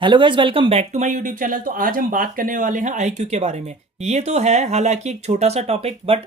Hello guys, welcome back to my YouTube channel. तो आज हम बात करने वाले हैं आईक्यू के बारे में। ये तो है हालांकि एक छोटा सा टॉपिक, बट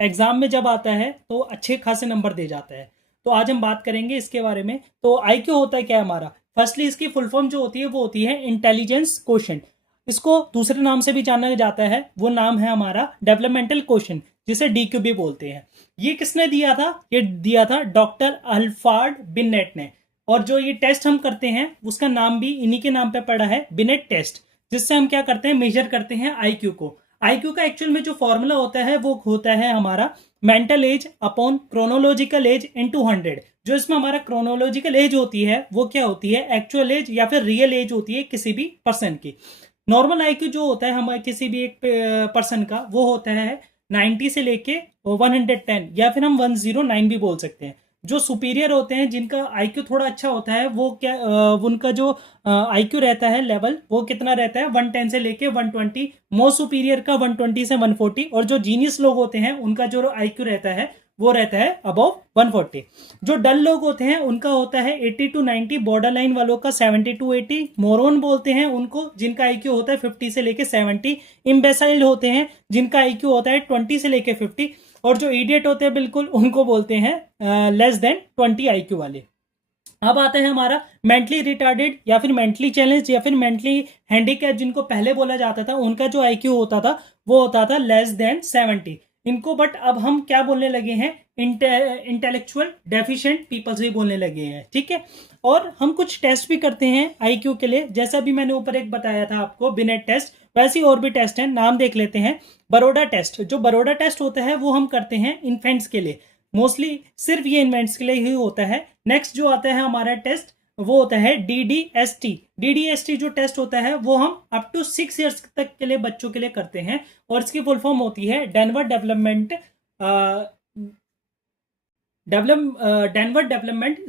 एग्जाम में जब आता है तो अच्छे खासे नंबर दे जाता है। तो आज हम बात करेंगे इसके बारे में। तो आईक्यू होता है क्या हमारा? फर्स्टली इसकी फुल फॉर्म जो होती है वो होती है इंटेलिजेंस क्वोशिएंट। इसको दूसरे नाम से भी जाना जाता है, वो नाम है हमारा डेवलपमेंटल क्वोशिएंट, जिसे डीक्यू भी बोलते हैं। ये किसने दिया था? ये दिया था डॉक्टर अल्फार्ड बिनेट ने। और जो ये टेस्ट हम करते हैं उसका नाम भी इन्हीं के नाम पे पड़ा है, बिनेट टेस्ट। जिससे हम क्या करते हैं, मेजर करते हैं आईक्यू को। आईक्यू का एक्चुअल में जो फॉर्मूला होता है वो होता है हमारा mental as upon chronological age into 100। जो इसमें हमारा क्रोनोलॉजिकल एज होती है वो क्या होती है, एक्चुअल एज या फिर रियल एज होती है किसी भी पर्सन की। नॉर्मल आईक्यू जो होता है हमारे किसी भी एक पर्सन का, वो होता है 90 से लेके 110, या फिर हम 109 भी बोल सकते हैं। जो सुपीरियर होते हैं, जिनका आईक्यू थोड़ा अच्छा होता है, वो क्या उनका जो आईक्यू रहता है लेवल, वो कितना रहता है, 110 से लेके 120। मोस्ट सुपीरियर का 120 से 140। और जो जीनियस लोग होते हैं उनका जो आईक्यू रहता है वो रहता है अबव 140। जो डल लोग होते हैं उनका होता है 80 टू 90। बॉर्डर लाइन वालों का 70 टू 80। मोरोन बोलते हैं उनको, जिनका आईक्यू होता है 50 से लेके 70। इम्बेसाइल होते हैं जिनका आईक्यू होता है 20 से लेके 50। और जो इडियट होते हैं बिल्कुल, उनको बोलते हैं लेस देन 20 आईक्यू वाले। अब आता है हमारा मेंटली रिटार्डेड या फिर मेंटली चैलेंज या फिर मेंटली हैंडीकैप, जिनको पहले बोला जाता था। उनका जो आईक्यू होता था वो होता था लेस देन 70 इनको। बट अब हम क्या बोलने लगे हैं, इंटेलेक्चुअल डेफिशिएंट पीपल्स भी बोलने लगे हैं, ठीक है। और हम कुछ टेस्ट भी करते हैं आईक्यू के लिए, जैसा भी मैंने ऊपर एक बताया था आपको, बिनेट टेस्ट। वैसे ही और भी टेस्ट हैं, नाम देख लेते हैं। बरोडा टेस्ट। जो बरोडा टेस्ट होता है वो हम करते हैं इन्फेंट्स के लिए, मोस्टली सिर्फ ये इन्फेंट्स के लिए ही होता है। नेक्स्ट जो आता है हमारा टेस्ट वो होता है डीडीएसटी। डीडीएसटी जो टेस्ट होता है वो हम अप टू 6 इयर्स तक के लिए बच्चों के लिए करते हैं। और इसकी फुल फॉर्म होती है Denver development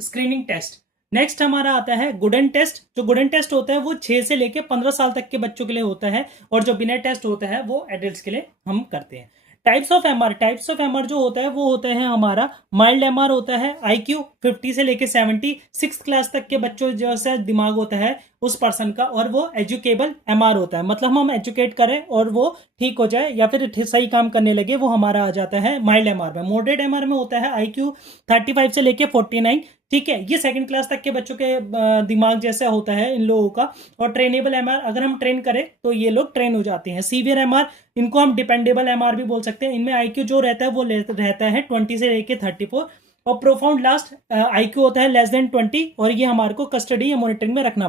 screening test. Next हमारा आता है गुडन टेस्ट। जो गुडन टेस्ट होता है वो 6 से लेके 15 साल तक के बच्चों के लिए होता है। और जो बिनेट टेस्ट होता है वो एडल्ट्स के लिए हम करते हैं। टाइप्स ऑफ एमआर जो होता है वो होता है हमारा माइल्ड एमआर होता है, आईक्यू 50 से लेके 70, 6th क्लास तक के बच्चों जैसा दिमाग होता है उस पर्सन का। और वो एजुकेबल एमआर होता है, मतलब हम एजुकेट करें और वो ठीक हो जाए या फिर सही काम करने लगे, वो हमारा आ जाता है माइल्ड एमआर में। मॉडरेट एमआर में होता है आईक्यू 35 से लेके 49, ठीक है। ये 2nd क्लास तक के बच्चों के दिमाग जैसा होता है इन लोगों का। और ट्रेनेबल एमआर, अगर हम ट्रेन करें तो ये लोग ट्रेन हो जाते हैं। सीवियर एमआर, इनको हम डिपेंडेबल एमआर भी बोल सकते हैं। इनमें आईक्यू जो रहता है वो रहता है 20 से लेके 34। और प्रोफाउंड लास्ट आईक्यू होता है लेस देन 20, और ये हमारे को कस्टडी या मॉनिटरिंग में रखना पड़ता है।